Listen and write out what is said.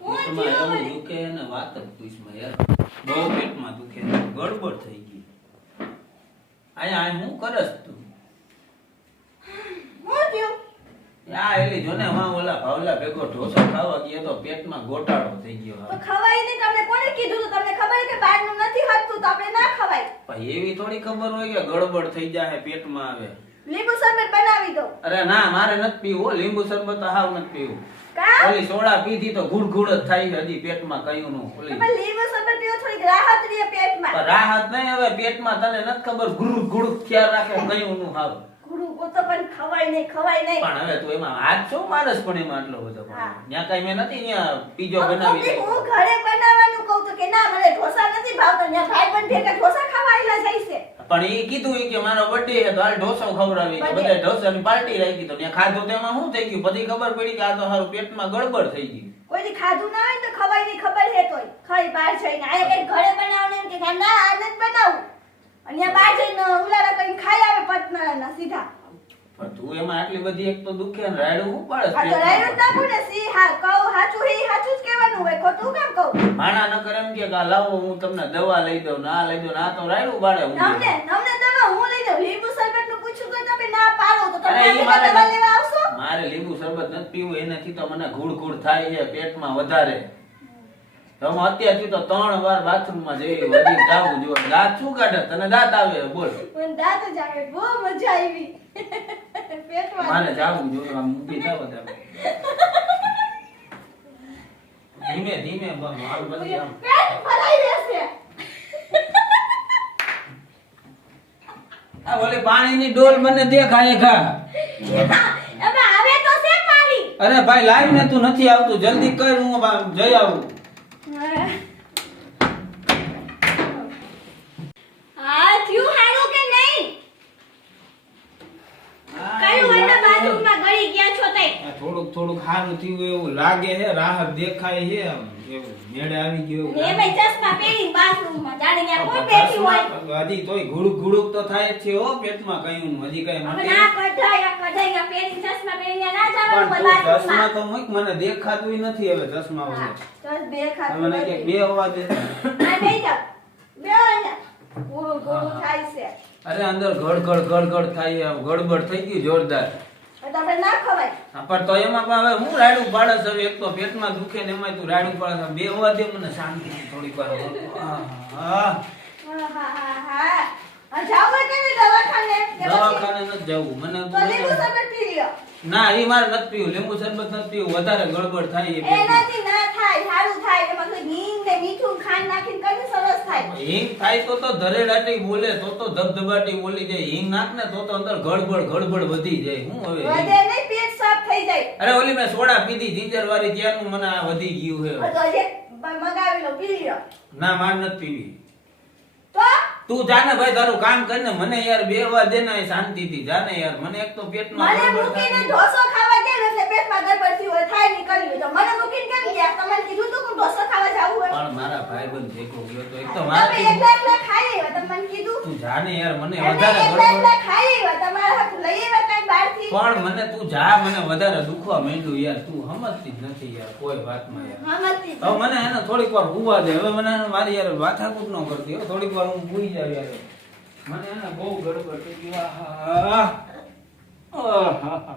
પેટમાં એવું દુખે ને વાત જ પૂછમાં યાર. બહુ પેટમાં દુખે ને ગડબડ થઈ ગઈ. આયા હું કરસ તું? આ એલી જોને માં ઓલા ભાવલા ભેગો ઢોસો ખાવા ગયો તો પેટમાં ગોટાળો થઈ ગયો. તો ખવાય નહીં. તમને કોણે કીધું? તો તમને ખબર કે બહારનું નથી હટતું તો આપણે ના ખવાય. પણ એવી થોડી ખબર હોય કે ગડબડ થઈ જાય પેટમાં આવે. લીંબુ શરબત બનાવી દો. અરે ના, મારે નથી પીવું લીંબુ શરબત. હાવ નથી પીવું. કા? ઓલી સોડા પીધી તો ગુડ ગુડ જ થાય છે હજી પેટમાં કયું નું. ઓલી પણ લીંબુ શરબત પીવો થોડી રાહત રહે પેટમાં. પણ રાહત નહીં હવે પેટમાં. તને નથી ખબર ગુડ ગુડ ખ્યાલ રાખે કયું નું હાવ. ગુરુ તો પણ ખવાય નહીં, ખવાય નહીં. પણ હવે તું એમાં આજ શું મારસ પણ એમાં આટલો બધો ત્યાં કઈ મેં નથી ત્યાં પીજો બનાવી દે. હું ઘરે બનાવવાનું કહું તો કે ના મને ઢોસા નથી ભાવતા. ત્યાં ભાઈ પણ ભેગા ઢોસા ખાવા આવેલા જાય છે. પણ એ કીધું કે મારો બર્થડે છે તો હાલ ઢોસો ખવડાવી તો બધા ઢોસાની પાર્ટી રાખી તો ત્યાં ખાધું તેમાં શું થઈ ગયું પછી ખબર પડી કે આ તો હારું પેટમાં ગડબડ થઈ ગઈ. કોઈ ખાધું ના હોય તો ખવાય નહીં ખબર હે તોય ખાઈ બહાર જઈને આ કઈ ઘરે બનાવવાનું એમ કે ના આ નથી બનાવું અને આ બહાર જઈને ઉલાળા કરીને ખાઈ આવે પતનાળાના સીધા. પણ તું એમાં આટલી બધી એક તો દુખે ને રાયડું હું પાડસ? આ તો રાયડું ના બોલે સી હા કહું સાચું હે સાચું જ કહેવાનું હોય ખોટું કેમ કહું? માણા ન કરે એમ કે લાવો હું તમને દવા લઈ દઉં ના લઈ દઉં ના તો રાયડું પાડે. નમને દવા હું લઈ દઉં. લીંબુ શરબત નું પૂછ્યું તો તમે ના પાડો તો તમે અરે, દવા લેવા આવશો? મારે લીંબુ શરબત નથી પીવું એનાથી તો મને ઘૂડ ઘૂડ થાય છે પેટમાં વધારે. તો હું અત્યારથી તો 3 વાર બાથરૂમમાં જઈ વધી જાવું જો. દાંત શું કાઢે? તને દાંત આવે? બોલ. મને દાંત જ આવે. બહુ મજા આવી પેટમાં. મારે જાવું જોઈએ આમ ઊભી થાવ તમે. ધીમે ધીમે મારું બધી આમ પેટ ભરાઈ રહેશે. આ ઓલી પાણીની ડોલ મને દેખાય ખા. હવે આવે તો છે પાણી. અરે ભાઈ લાવ ને, તું નથી આવતું જલ્દી કર હું જઈ આવું. હા થયું હારું કે નહીં? કયું એના બાથરૂમમાં ગળી ગયા છો તઈ? થોડુંક થોડુંક સારું થયું એવું લાગે છે. રાહત દેખાય છે એમ એવું મેળે આવી ગયો એવું એ ભાઈ ચશ્મા પહેરીને બાથરૂમમાં જાણે ત્યાં કોઈ બેઠી હોય. હજી તોય ઘુડુક ઘુડુક તો થાય જ છે હો પેટમાં કયું હજી કઈ હવે મને. ના કઢાયા પહેરીને ચશ્મા પહેરીને ના જવાનું પણ હોય તું ચશ્મા બાથરૂમમાં. તો મૂક મને દેખાતું નથી હવે ચશ્મા વગર. ચલ બે ખાતું મને કે બે હોવા દે. આ બેહી જાવ. બેહો અહીંયા. ગોળું ગોળું થાય છે. અરે અંદર ગડ ગડ ગડ ગડ થાય એમ ગડબડ થઈ ગયું જોરદાર. તો આપણે ના ખવાય. પણ તો એમાં પણ હવે હું રાયડું પાડસ હવે એક તો પેટમાં દુખે ને એમાં તું રાયડું પાડસ. બે હોવા દે મને શાંતિ થોડીક વાર. હા. આ જાવ કે નહીં દવાખાને? દવાખાને નથી જવું મને. તો લીંબુ શરબત પી લ્યો. ના એ મારે નથી પીવું લીંબુ શરબત નથી પીવું વધારે ગડબડ થાય છે પેટમાં. એનાથી ના થાય સારું થાય. એમાં તો હિંગ ને મીઠું ખાંડ નાખીને કરી સરસ થાય. હિંગ થાય તો ધરેડાટી બોલે તો ધબધબાટી બોલી જાય. હિંગ નાખ ને તો અંદર ગડબડ વધી જાય. હું હવે વધે નહીં પેટ સાફ થઈ જાય. અરે ઓલી મેં સોડા પીધી જિંજર વાળી ત્યારનું મને આ વધી ગયું છે. તો જે મગાવી લો પી લ્યો. ના માર નથી પીવી. તો તું જાને ભાઈ તારું કામ કરીને મને યાર બેહવા દે ને શાંતિથી જાને યાર. મને એક તો પેટમાં મને ગડબડ મૂકીને થાય. ઢોસો ખાવા ગયા ને એટલે પેટમાં ગડબડ થઈ હોય થાય નહીં કરી તો મને મૂકીને કેમ ગયા? તમને કીધું તું કે ઢોસો ખાવા જાવું હોય. પણ મારા ભાઈબંધ ભેગો ગયો તો એક તો તમે મારે એકલા ખાઈ આવ્યા. તમે મને કીધું તું જાને યાર મને તમે વધારે એકલા ગડબડ. ખાઈ આવ્યા. તમારા હાથ લઈ આવ્યા કઈ બહારથી. પણ મને તું જા મને વધારે દુખવા માંડ્યું યાર. તું સમજતી જ નથી યાર કોઈ વાતમાં યાર. હા નથી. હવે મને એને થોડીક વાર હુવા દે. હવે મને મારી યાર વાથાકૂટ ન કરતી. હવે થોડીક વાર હું ભૂઈ જાવ યાર. મને એને બહુ ગડબડ થઈ ગયું. આહા